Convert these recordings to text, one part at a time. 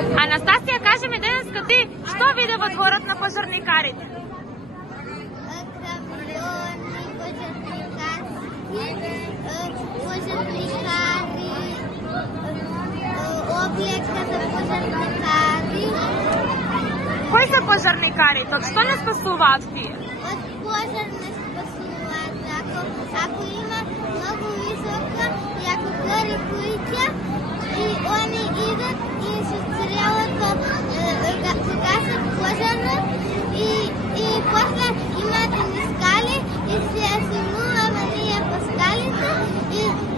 Анастасија, кажи ми денеска ти, што виде во дворот на пожарникарите? Камиони, пожарникари, облека за пожарникари. Кои се пожарникарите? Од што не спасуваат тие? Од пожар не спасуваат. Ако има многу висока и ако гори куќа, и они идат и со стрелото погасат пожарот и после имат скали и се симуламе ние по скалите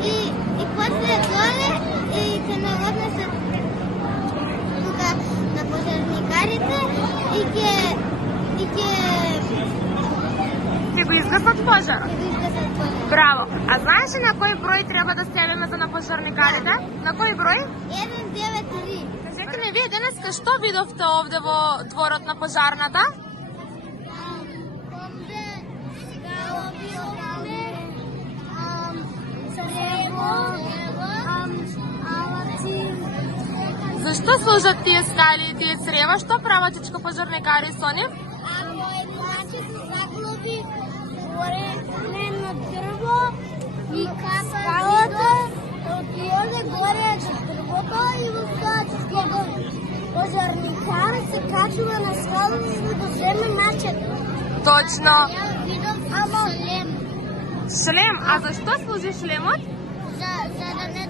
и после доле и ќе наводне се тука на пожарникарите и ќе го изгаснат пожарот. Браво! А знаеш ли на кој број треба да се јавиме за на пожарникарите? На кој број? 193. Кажете ми, вие денеска што видовте овде во дворот на пожарната? Овде скалови, црево, алаци. Зашто служат тие скали и тие црева? Што прават чичко пожарникари со нив? Ако е начин заглоби горе на дрво и скалата, отиде горе на дрвото и во тоа пожарникар се качува на скалата за да земе начет. Точно. Ја видов шлем. Шлем? А зашто служи шлемот? За да не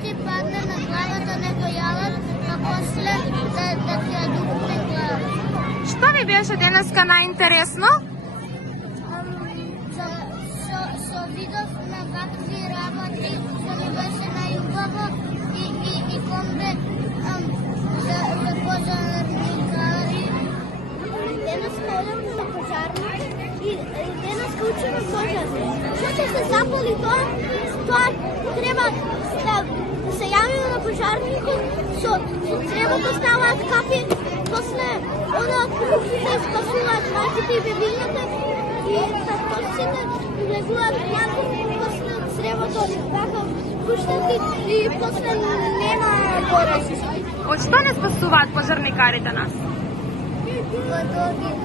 ти падне на главата некој јалат, а после да ти ја дупне глава. Што ви беше денеска најинтересно? Со видов на вакви работи, што ми беше најубаво и комбе за пожарникари. Денеска одам на пожарна и денеска учиме пожар. Што ќе се запали тоа треба да се јавиме на пожарникот, со требото ставаат капи, после одат кругите и спасуваат майките и бебињата и татковците влегуваат јако, после од требото баха пуштати и после нема болести. Од што не спасуваат пожарникарите нас? Од огин.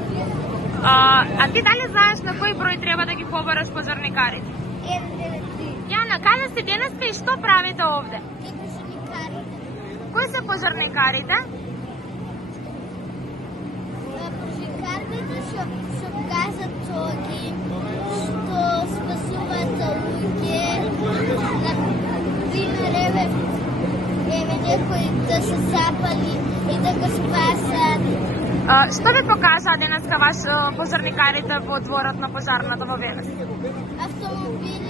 А ти дали знаеш на кој број треба да ги побараш пожарникарите? 193. Јана, каде си денеска и што правите овде? И пожарникарите. Кои се пожарникарите? Пожарникарите што гасат огин, што спасуваат луѓе, например, еве некој да се запали и да го спасат. Што ви покажа денеска ваш пожарникарите во дворот на пожарната во Вевес? Автомобили